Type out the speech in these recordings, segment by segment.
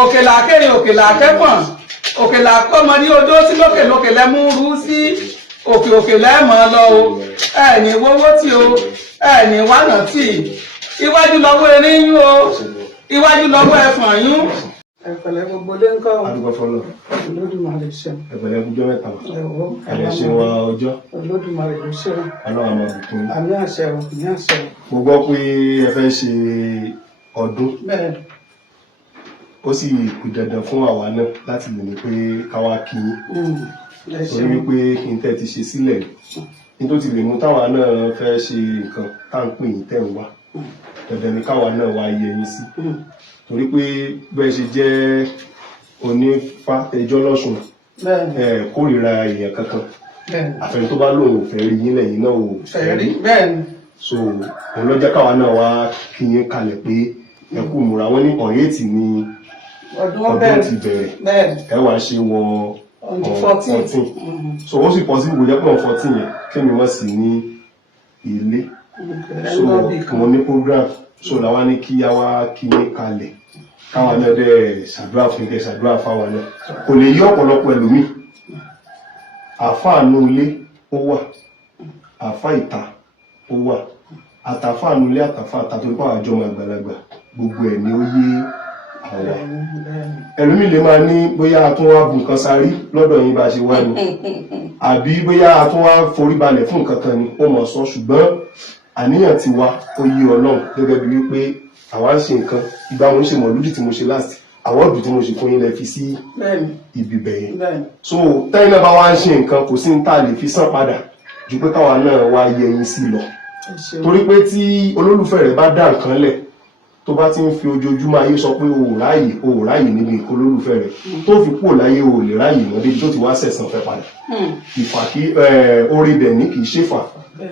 òkè làkèrè òkè làkẹ́pọ̀n òkè làkọ́mọ ní odó sí lókè lókè lẹ́mú rú sí òkè òkè lẹ́mọ̀ lọ o ẹ̀ní wówó tí o ẹ̀ní wánà tí iwájú lọ́wọ́ erin yún o iwájú lọ́wọ́ ẹ̀fọ̀n yún. ẹ̀pẹ̀lẹ́ gbogbo lé ń kọ́ ọ́. adúgbò fọlọ. Olódùmarè ṣeun. ẹ̀pẹ̀lẹ́ gbogbo mẹ́ta wà. ẹ̀wọ́ ẹ̀lẹ́ ṣe wa ọjọ́. Olódùmarè ló ṣeun. ọlọ́run àmọ́ bùkún. àmì àṣẹ o àmì àṣẹ o. mo gbọ́ pé ẹ fẹ́ ṣe ọdún. bẹ́ẹ̀ ó sì kù dandan fún àwa náà láti lè ní pé káwá kí yín. torí wípé kí n tẹ́ ti ṣe sílẹ̀ ní tó ti lè mú táwa náà fẹ́ ṣe nǹkan tá à ń pè yín tẹ̀ ń wá dandan ni káwa náà wá yẹ yín sí. torí pé bẹ́ẹ̀ ṣe jẹ́ onífá ẹjọ́ lọ́sùn kórìíra èèyàn kankan àfẹn tó bá lóun ò fẹ́ rí yín lẹ́yìn náà ò fẹ́ rí. so òun ló jẹ́ káwa náà wá kí yín kalẹ̀ pé ẹ kú múra wọn ní ọ̀yẹ́tì ni ọdún ti bẹ̀rẹ̀ ẹ wá ṣe wọ on 14. so ó sì possible kò jẹ́ pé on 14 yẹn kí mi wọ́n sì ní ilé so mo ní program so làwa ní kí yá wá kí yín kalẹ̀ káwa náà dẹ̀ ṣàdúrà fún kẹ́ ṣàdúrà fáwa náà kò lè yí ọ̀pọ̀lọpọ̀ ẹlòmíì àáfàá nú ilé ó wà àáfàá ìta ó wà àtàfàá nú ilé àtàfàá àtà tó kọ́ àjọmọ̀ àgbàlagbà gbogbo ẹ̀ ni ó yé àwa ẹlòmíì lè máa ní bóyá a tún wá bu nǹkan sárí lọ́dọ̀ yín bá ṣe wá ni àbí bóyá a tún wá forí balẹ̀ fún nǹkan kan ni ó mọ̀ sọ ṣùgbọ́n àníyàn ti wa ó yé Ọlọ́run gẹ́gẹ́ bí wípé àwa ń ṣe nǹkan ìgbà mo ń ṣe mọ̀lúdì tí mo ṣe last àwọ́dù tí mo ṣe fún yín lẹ fi sí ibi bẹ̀yẹn so tẹ́yìn náà bá wá ń ṣe nǹkan kò sí ní tá a lè fi san padà ju pé káwa náà wá yẹ yín sí lọ torí pé tí olólùfẹ́ rẹ̀ bá dá nǹkan lẹ̀ tó bá ti ń fi ojoojúmọ́ ayé sọ pé o ò ráyè níbi nǹkan olólùfẹ́ rẹ̀ tó fi kúrò láyé o ò lè ráyè mọ́ débi tó ti wá sẹ̀sán fẹ́ padà ìfà kí orí bẹ̀ ní kì í ṣèfà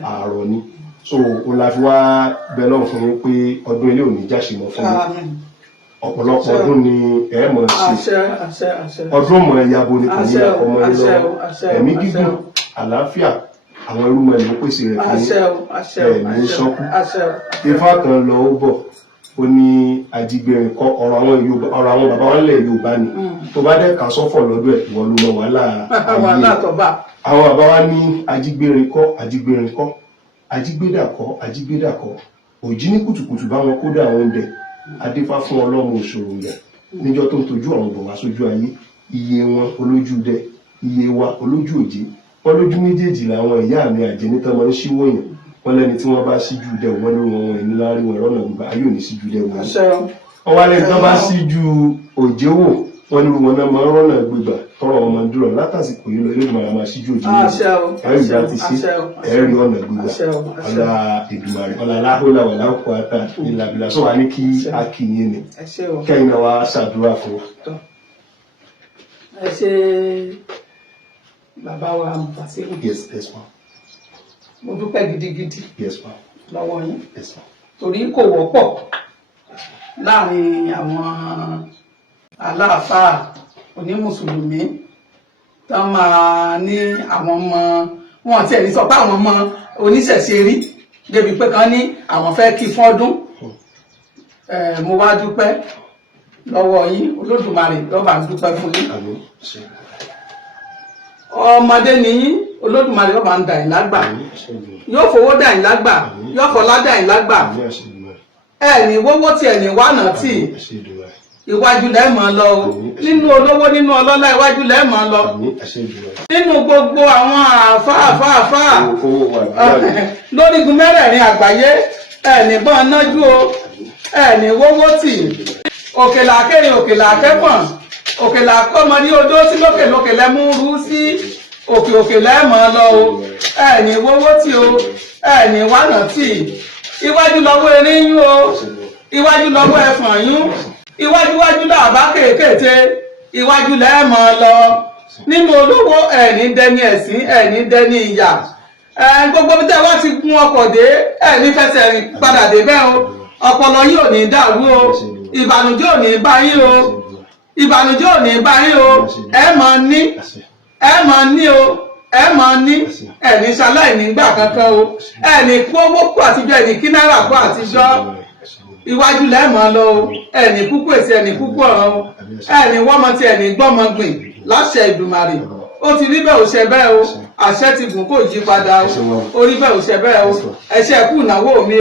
àárọ̀ ni so o la fi wá bẹ lọ́run fún yín pé ọdún ilé òní jáṣe mọ́ fún yín ọ̀pọ̀lọpọ̀ ọdún ni ẹ mọ̀ ṣe ọdún ọmọ ẹ̀yàbọ̀ ni kò ní ọmọ ẹ lọ ẹ̀mí gígùn àlàáfíà àwọn irúmọ ẹ̀ ló pèsè rẹ̀ fún yín ẹ̀ ní sọ́kú ifá kan lọ ó bọ̀ ó ní ajígbẹ̀rin kọ́ ọ̀rọ̀ àwọn bàbá wọn lẹ̀ Yorùbá ni tó bá dẹ̀ ká sọ́fọ̀ lọ́dọ̀ ẹ̀ ìwọ ló mọ wàhálà ayé àwọn bàbá wa ní ajígbẹ̀rin kọ́ ajígbédà kọ́ òjì ní kùtùkùtù bá wọn kódà àwọn dẹ̀ adéfá fún Ọlọ́run òṣòro rẹ̀ níjọ́ tó ń tojú ọ̀run bọ̀ wá sójú ayé iye wọn olójú dẹ iye wa olójú òjé wọn lójú méjèèjì làwọn ìyá mi àjẹnítàn máa ń ṣíwọ́ yẹn wọn lẹ́ni tí wọ́n bá síjú dẹ wọn lórí wọn ẹni láàrin wọn rọ́nà gbogbo ayé ò ní síjú dẹ wọn. wọn wá lẹ́ni tí wọ́n bá síjú òjé wò wọn lórí wọn náà máa ń rọ́nà gbégbà tọrọ wọn máa ń dúró látàsìkò yìí lọ yóò máa síjú òjé wò ẹ̀rí ìyá ti ṣe ẹ̀rí ọ̀nà gbégbà ọ̀la Èdùmàrè ọ̀la aláhùlà wà láwùkọ ata ìlàbìlà sọ wà ní kí a kì í yé ni kẹ́yìn náà wá ṣàdúrà fún wa. ẹ ṣe bàbá wa Mufasiru. Yes ma. mo dúpẹ́ gidigidi lọ́wọ́ yín torí kò wọ́pọ̀ láàrin àwọn aláàfáà onímùsùlùmí tán máa ní àwọn ọmọ wọn àti ẹni sọ pé àwọn ọmọ oníṣẹ̀ṣe rí débi pé kan ní àwọn fẹ́ kí fọ́dún mo wá dúpẹ́ lọ́wọ́ yín Olódùmarè lọ́ba ń dúpẹ́ fún yín ọmọdé ni yín Olódùmarè yóò máa ń dà yín lágbà yóò fowó dà yín lágbà yóò fọlá dà yín lágbà ẹni wọ́wọ́ tí ẹni wánà tí iwájú lẹ́ máa lọ o nínú olówó nínú ọlọ́lá iwájú lẹ́ máa lọ nínú gbogbo àwọn àfáàfáàfáà lórígun mẹ́rẹ̀ẹ̀rin àgbáyé ẹni bọ́n nájú o ẹni wọ́wọ́ tí òkè làkèrè òkè làkẹ́pọ̀n òkè làkọ́mọ ní odó sí lókè lókè lẹ́mú rú sí òkè òkè lẹ́mọ̀ lọ o ẹni wọ́wọ́ tí o ẹni wánà tí iwájú lọ́wọ́ erin yún o iwájú lọ́wọ́ ẹfọ̀n yún iwájúwájú làbá kéékèèté iwájú lẹ́mọ̀ lọ nínú olówó ẹni dẹni ẹ̀sín ẹni dẹni ìyà gbogbo bí tẹ́ wá ti gun ọkọ̀ dé ẹni fẹsẹ̀ rìn padà dé bẹ́ẹ̀ o ọpọlọ yìí ò ní dàrú o ìbànújẹ́ ò ní bá yín o ìbànújẹ́ ò ní bá yín o ẹ máa ní o ẹ máa ní ẹni ṣaláì nígbà kankan o ẹni kú owó kú àtijọ́ ẹni kí náírà kú àtijọ́ iwájú lẹ́ẹ̀mọ́ lọ o ẹni kúkú èsì ẹni kúkú ọ̀rọ̀ o ẹni wọ́mọ tí ẹni gbọ́mọ gbìn láṣẹ Ìdùmarè ó ti rí bẹ́ẹ̀ ò ṣe bẹ́ẹ̀ o àṣẹ ti gùn kò yí padà o ó rí bẹ́ẹ̀ ò ṣe bẹ́ẹ̀ o ẹṣẹ́ kù ìnáwó mi.